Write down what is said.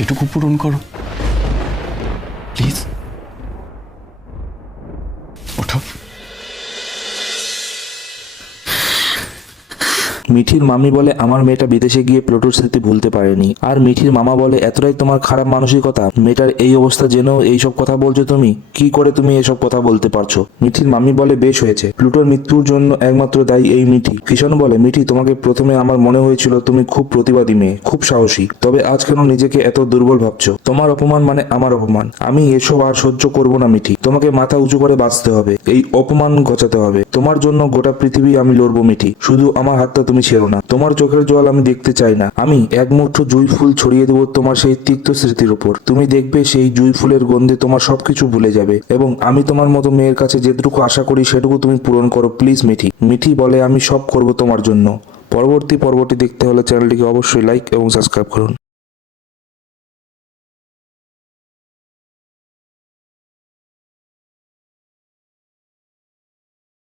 সেটুকু পূরণ করো প্লিজ। ওঠো। মিঠির মামি বলে আমার মেয়েটা বিদেশে গিয়ে প্লুটোর স্মৃতি ভুলতে পারেনি, আর মিঠির মামা বলে এতটাই তোমার খারাপ মানসিকতা, মেয়েটার এই অবস্থা জেনেও এইসব কথা বলছো তুমি, কি করে তুমি এসব কথা বলতে পারছো? মিঠির মামি বলে বেশ হয়েছে, প্লুটোর মৃত্যুর জন্য একমাত্র দায়ী এই মিঠি। কিষাণ বলে মিঠি, তোমাকে প্রথমে আমার মনে হয়েছিল তুমি খুব প্রতিবাদী মেয়ে, খুব সাহসী, তবে আজ কেন নিজেকে এত দুর্বল ভাবছো? তোমার অপমান মানে আমার অপমান, আমি এসব আর সহ্য করব না মিঠি, তোমাকে মাথা উঁচু করে বাঁচতে হবে, এই অপমান ঘোচাতে হবে, তোমার জন্য গোটা পৃথিবী আমি লড়বো মিঠি, শুধু আমার হাতটা তুমি ছেড়ো না, তোমার চোখের জল আমি দেখতে চাই না, আমি এক মুঠো জুঁই ফুল ছড়িয়ে দেবো তোমার সেই তিক্ত স্মৃতির উপর, তুমি দেখবে সেই জুঁই ফুলের গন্ধে তোমার সবকিছু ভুলে যাবে, এবং আমি তোমার মতো মেয়ের কাছে যেটুকু আশা করি সেটুকু তুমি পূরণ করো প্লিজ মিঠি। মিঠি বলে আমি সব করব তোমার জন্য। পরবর্তী পর্বটি দেখতে হলে চ্যানেলটিকে অবশ্যই লাইক এবং সাবস্ক্রাইব করুন।